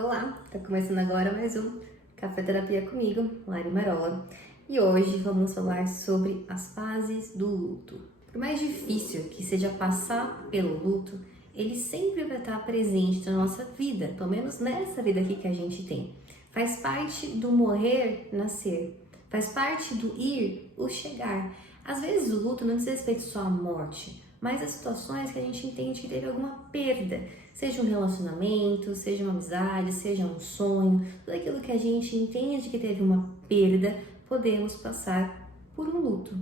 Olá, tá começando agora mais um Café Terapia comigo, Lari Marola. E hoje vamos falar sobre as fases do luto. Por mais difícil que seja passar pelo luto, ele sempre vai estar presente na nossa vida, pelo menos nessa vida aqui que a gente tem. Faz parte do morrer, nascer. Faz parte do ir, o chegar. Às vezes o luto não diz respeito só à morte, mas as situações que a gente entende que teve alguma perda, seja um relacionamento, seja uma amizade, seja um sonho, tudo aquilo que a gente entende que teve uma perda, podemos passar por um luto.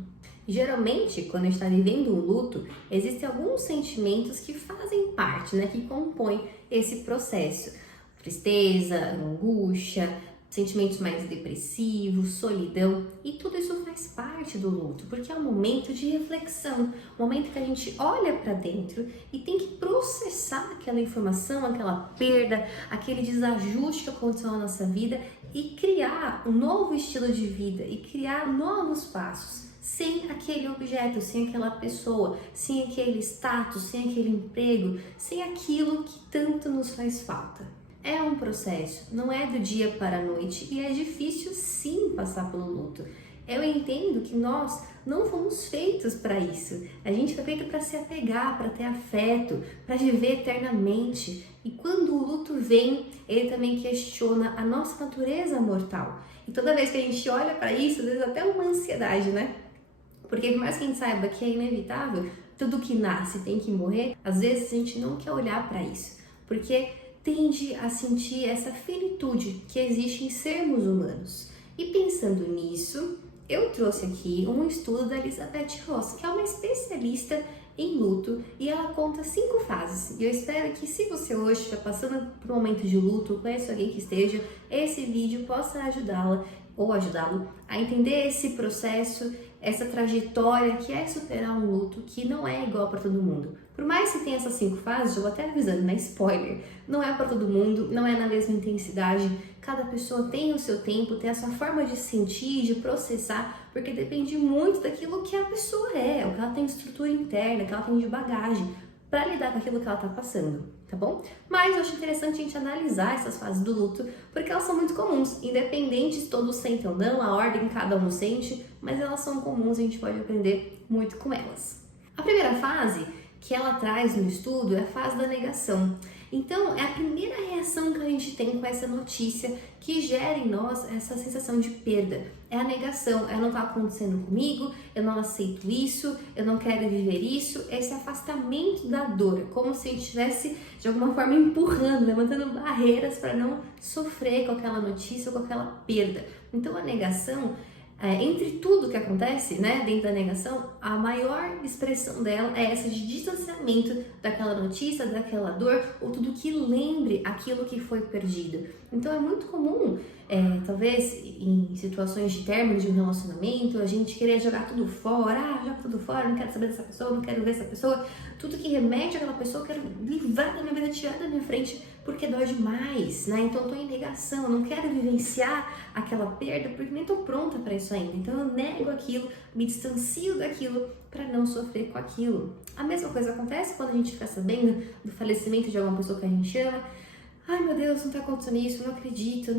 Geralmente, quando a gente está vivendo um luto, existem alguns sentimentos que fazem parte, que compõem esse processo. Tristeza, angústia, sentimentos mais depressivos, solidão, e tudo isso faz parte do luto, porque é um momento de reflexão, um momento que a gente olha para dentro e tem que processar aquela informação, aquela perda, aquele desajuste que aconteceu na nossa vida e criar um novo estilo de vida e criar novos passos. Sem aquele objeto, sem aquela pessoa, sem aquele status, sem aquele emprego, sem aquilo que tanto nos faz falta. É um processo, não é do dia para a noite e é difícil sim passar pelo luto. Eu entendo que nós não fomos feitos para isso. A gente foi feito para se apegar, para ter afeto, para viver eternamente. E quando o luto vem, ele também questiona a nossa natureza mortal. E toda vez que a gente olha para isso, às vezes até uma ansiedade, Porque por mais que a gente saiba que é inevitável, tudo que nasce tem que morrer, às vezes a gente não quer olhar para isso. Porque tende a sentir essa finitude que existe em sermos humanos. E pensando nisso, eu trouxe aqui um estudo da Elizabeth Ross, que é uma especialista em luto, e ela conta 5 fases. E eu espero que, se você hoje estiver passando por um momento de luto, conhece alguém que esteja, esse vídeo possa ajudá-la ou ajudá-lo a entender esse processo, essa trajetória que é superar um luto que não é igual para todo mundo. Por mais que tenha essas 5 fases, eu vou até avisando, spoiler, não é para todo mundo, não é na mesma intensidade, cada pessoa tem o seu tempo, tem a sua forma de sentir, de processar, porque depende muito daquilo que a pessoa é, o que ela tem de estrutura interna, o que ela tem de bagagem, para lidar com aquilo que ela está passando, tá bom? Mas eu acho interessante a gente analisar essas fases do luto, porque elas são muito comuns, independente se todos sentem ou não, a ordem cada um sente, mas elas são comuns e a gente pode aprender muito com elas. A primeira fase que ela traz no estudo é a fase da negação. Então, é a primeira reação que a gente tem com essa notícia que gera em nós essa sensação de perda. É a negação, não está acontecendo comigo, eu não aceito isso, eu não quero viver isso, esse afastamento da dor, como se a gente estivesse de alguma forma empurrando, levantando barreiras para não sofrer com aquela notícia ou com aquela perda. Então, a negação, entre tudo que acontece, dentro da negação, a maior expressão dela é essa de distanciamento daquela notícia, daquela dor, ou tudo que lembre aquilo que foi perdido. Então é muito comum, talvez em situações de término de um relacionamento, a gente querer jogar tudo fora, joga tudo fora, não quero saber dessa pessoa, não quero ver essa pessoa, tudo que remete àquela pessoa, eu quero livrar da minha vida, tirar da minha frente, porque dói demais, Então eu tô em negação, não quero vivenciar aquela perda, porque nem tô pronta para isso ainda. Então eu nego aquilo, me distancio daquilo para não sofrer com aquilo. A mesma coisa acontece quando a gente fica sabendo do falecimento de alguma pessoa que a gente ama. Ai meu Deus, não tá acontecendo isso, eu não acredito,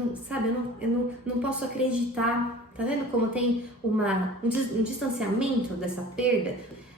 eu não posso acreditar. Tá vendo como tem um distanciamento dessa perda?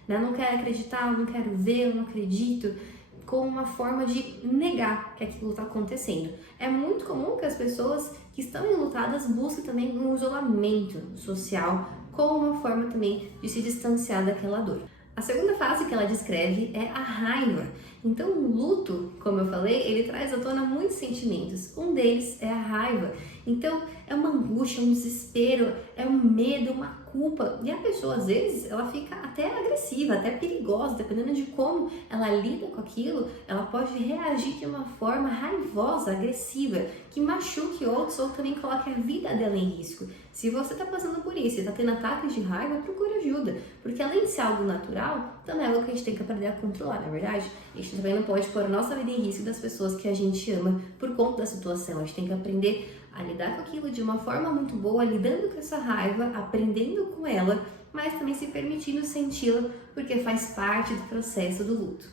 Eu não quero acreditar, eu não quero ver, eu não acredito, como uma forma de negar que aquilo está acontecendo. É muito comum que as pessoas que estão enlutadas busquem também um isolamento social como uma forma também de se distanciar daquela dor. A segunda fase que ela descreve é a raiva. Então, o luto, como eu falei, ele traz à tona muitos sentimentos. Um deles é a raiva. Então, é uma angústia, um desespero, é um medo, uma culpa. E a pessoa, às vezes, ela fica até agressiva, até perigosa, dependendo de como ela lida com aquilo, ela pode reagir de uma forma raivosa, agressiva, que machuque outros ou também coloque a vida dela em risco. Se você está passando por isso e está tendo ataques de raiva, procure ajuda, porque além de ser algo natural, também é algo que a gente tem que aprender a controlar, na verdade? A gente também não pode pôr a nossa vida em risco das pessoas que a gente ama por conta da situação. A gente tem que aprender a lidar com aquilo de uma forma muito boa, lidando com essa raiva, aprendendo com ela, mas também se permitindo senti-la, porque faz parte do processo do luto.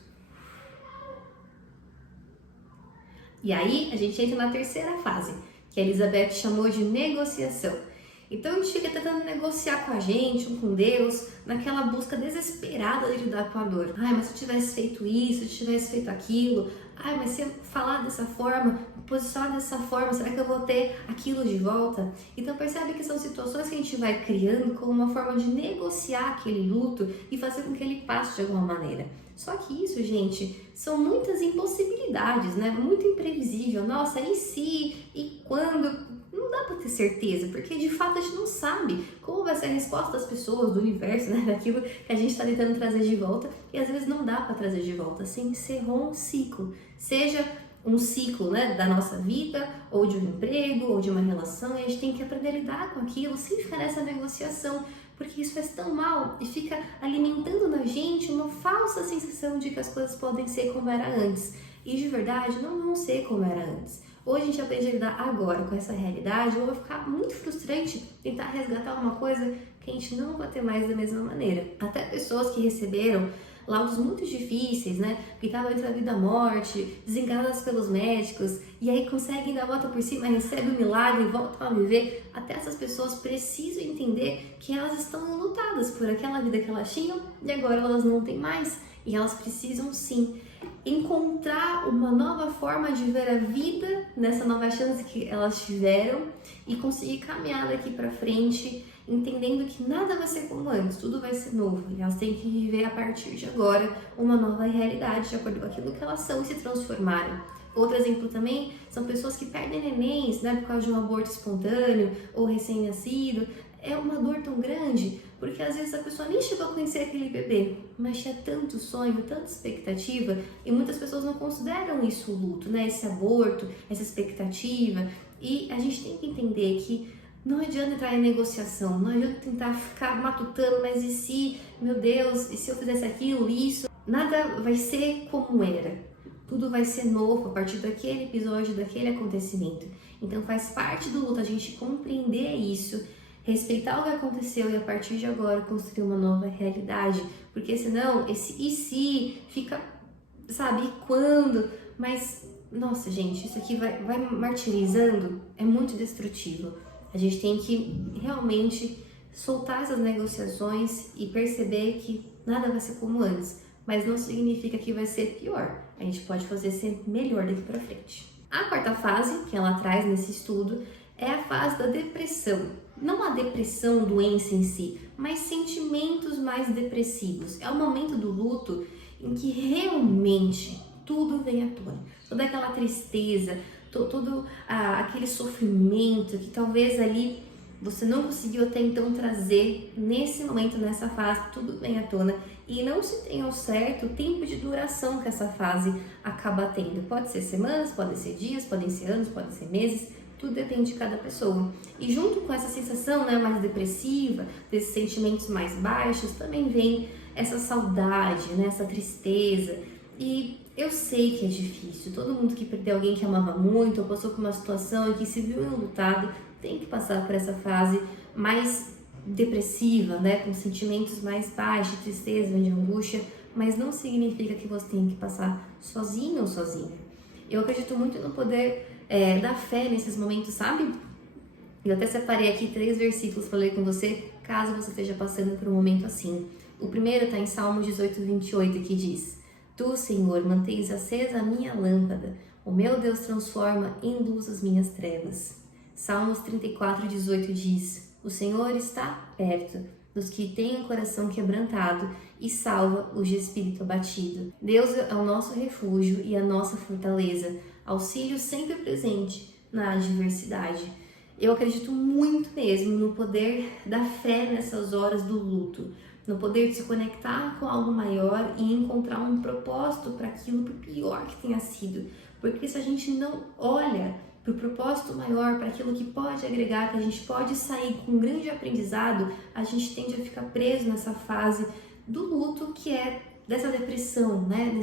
E aí a gente entra na terceira fase, que a Elizabeth chamou de negociação. Então a gente fica tentando negociar com a gente, com Deus, naquela busca desesperada de lidar com a dor. Ai, mas se eu tivesse feito isso, se eu tivesse feito aquilo, ai, mas se eu falar dessa forma, me posicionar dessa forma, será que eu vou ter aquilo de volta? Então percebe que são situações que a gente vai criando como uma forma de negociar aquele luto e fazer com que ele passe de alguma maneira. Só que isso, gente, são muitas impossibilidades, né? Muito imprevisível. Nossa, e se? E quando? Não dá para ter certeza, porque de fato a gente não sabe como vai ser a resposta das pessoas, do universo, né? Daquilo que a gente está tentando trazer de volta, e às vezes não dá para trazer de volta. Você encerrou um ciclo, seja um ciclo, né, da nossa vida, ou de um emprego, ou de uma relação, e a gente tem que aprender a lidar com aquilo sem ficar nessa negociação, porque isso faz tão mal e fica alimentando na gente uma falsa sensação de que as coisas podem ser como era antes. E de verdade não vão ser como era antes. Hoje a gente aprende a lidar agora com essa realidade, ou vai ficar muito frustrante tentar resgatar uma coisa que a gente não vai ter mais da mesma maneira. Até pessoas que receberam laudos muito difíceis, né? Que estavam entre a vida e a morte, desencanadas pelos médicos, e aí conseguem dar a volta por cima, recebem um milagre e voltam a viver. Até essas pessoas precisam entender que elas estão lutadas por aquela vida que elas tinham e agora elas não têm mais. E elas precisam sim encontrar uma nova forma de ver a vida nessa nova chance que elas tiveram e conseguir caminhar daqui para frente, entendendo que nada vai ser como antes, tudo vai ser novo e elas têm que viver a partir de agora uma nova realidade de acordo com aquilo que elas são e se transformarem. Outro exemplo também são pessoas que perdem nenéns, né, por causa de um aborto espontâneo ou recém-nascido. É uma dor tão grande, porque às vezes a pessoa nem chegou a conhecer aquele bebê, mas tinha tanto sonho, tanta expectativa, e muitas pessoas não consideram isso luto, né? Esse aborto, essa expectativa. E a gente tem que entender que não adianta entrar em negociação, não adianta tentar ficar matutando, mas e se, meu Deus, e se eu fizesse aquilo, isso? Nada vai ser como era. Tudo vai ser novo a partir daquele episódio, daquele acontecimento. Então faz parte do luto a gente compreender isso, respeitar o que aconteceu e a partir de agora construir uma nova realidade, porque senão esse e se fica, sabe, e quando, mas nossa gente, isso aqui vai martirizando, é muito destrutivo. A gente tem que realmente soltar essas negociações e perceber que nada vai ser como antes, mas não significa que vai ser pior, a gente pode fazer ser melhor daqui para frente. A quarta fase que ela traz nesse estudo é a fase da depressão. Não a depressão, doença em si, mas sentimentos mais depressivos. É o momento do luto em que realmente tudo vem à tona. Toda aquela tristeza, todo aquele sofrimento que talvez ali você não conseguiu até então trazer nesse momento, nessa fase, tudo vem à tona. E não se tem ao certo o tempo de duração que essa fase acaba tendo. Pode ser semanas, podem ser dias, podem ser anos, podem ser meses. Tudo depende de cada pessoa. E junto com essa sensação, né, mais depressiva, desses sentimentos mais baixos, também vem essa saudade, né, essa tristeza. E eu sei que é difícil. Todo mundo que perdeu alguém que amava muito ou passou por uma situação em que se viu enlutado tem que passar por essa fase mais depressiva, né, com sentimentos mais baixos, de tristeza, de angústia, mas não significa que você tem que passar sozinho ou sozinha. Eu acredito muito no poder da fé nesses momentos, sabe? Eu até separei aqui 3 versículos para ler com você, caso você esteja passando por um momento assim. O primeiro está em Salmos 18, 28, que diz: Tu, Senhor, mantens acesa a minha lâmpada, o meu Deus transforma em luz as minhas trevas. Salmos 34, 18 diz: O Senhor está perto dos que têm o coração quebrantado e salva os de espírito abatido. Deus é o nosso refúgio e a nossa fortaleza, auxílio sempre presente na adversidade. Eu acredito muito mesmo no poder da fé nessas horas do luto, no poder de se conectar com algo maior e encontrar um propósito para aquilo, por pior que tenha sido. Porque se a gente não olha para o propósito maior, para aquilo que pode agregar, que a gente pode sair com um grande aprendizado, a gente tende a ficar preso nessa fase do luto, que é dessa depressão, né?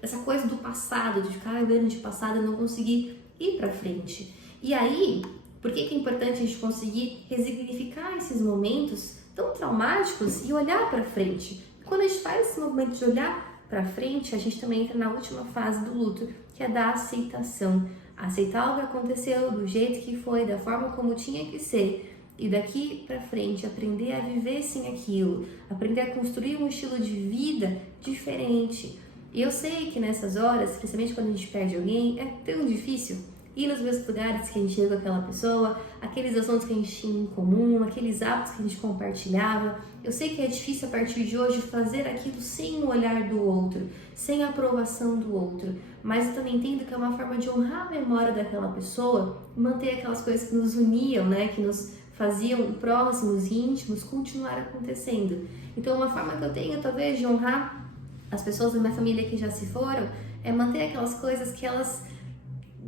Dessa coisa do passado, de ficar vendo de passado e não conseguir ir para frente. E aí, por que é importante a gente conseguir resignificar esses momentos tão traumáticos e olhar para frente? Quando a gente faz esse movimento de olhar pra frente, a gente também entra na última fase do luto, que é da aceitação. Aceitar o que aconteceu do jeito que foi, da forma como tinha que ser. E daqui pra frente, aprender a viver sem aquilo, aprender a construir um estilo de vida diferente. E eu sei que nessas horas, principalmente quando a gente perde alguém, é tão difícil ir nos mesmos lugares que a gente chega com aquela pessoa, aqueles assuntos que a gente tinha em comum, aqueles hábitos que a gente compartilhava. Eu sei que é difícil a partir de hoje fazer aquilo sem o olhar do outro, sem a aprovação do outro, mas eu também entendo que é uma forma de honrar a memória daquela pessoa, manter aquelas coisas que nos uniam, né, que nos faziam próximos, íntimos, continuar acontecendo. Então, uma forma que eu tenho, talvez, de honrar as pessoas da minha família que já se foram, é manter aquelas coisas que elas,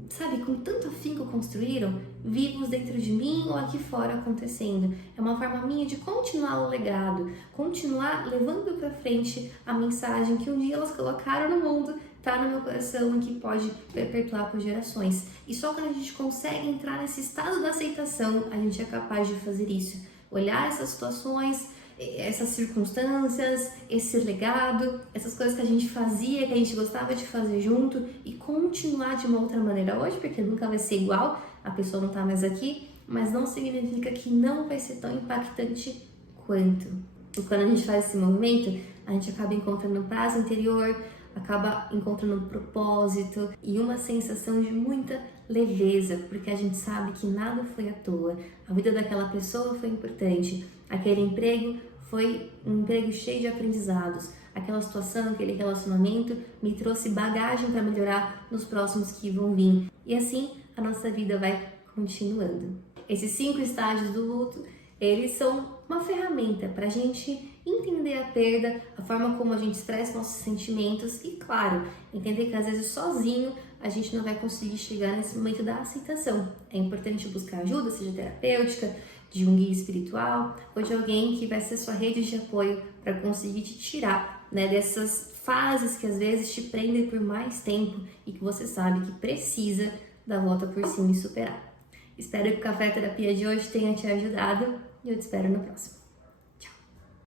sabe, com tanto afinco construíram, vivos dentro de mim ou aqui fora acontecendo. É uma forma minha de continuar o legado, continuar levando para frente a mensagem que um dia elas colocaram no mundo, tá no meu coração e que pode perpetuar por gerações. E só quando a gente consegue entrar nesse estado da aceitação, a gente é capaz de fazer isso. Olhar essas situações, essas circunstâncias, esse legado, essas coisas que a gente fazia, que a gente gostava de fazer junto e continuar de uma outra maneira hoje, porque nunca vai ser igual, a pessoa não tá mais aqui, mas não significa que não vai ser tão impactante quanto. E quando a gente faz esse movimento, a gente acaba encontrando paz interior, acaba encontrando um propósito e uma sensação de muita leveza, porque a gente sabe que nada foi à toa, a vida daquela pessoa foi importante, aquele emprego foi um emprego cheio de aprendizados, aquela situação, aquele relacionamento me trouxe bagagem para melhorar nos próximos que vão vir, e assim a nossa vida vai continuando. Esses 5 estágios do luto, eles são uma ferramenta para a gente entender a perda, a forma como a gente expressa nossos sentimentos e, claro, entender que às vezes sozinho a gente não vai conseguir chegar nesse momento da aceitação. É importante buscar ajuda, seja terapêutica, de um guia espiritual ou de alguém que vai ser sua rede de apoio para conseguir te tirar, né, dessas fases que às vezes te prendem por mais tempo e que você sabe que precisa dar a volta por cima e superar. Espero que o Café Terapia de hoje tenha te ajudado e eu te espero no próximo.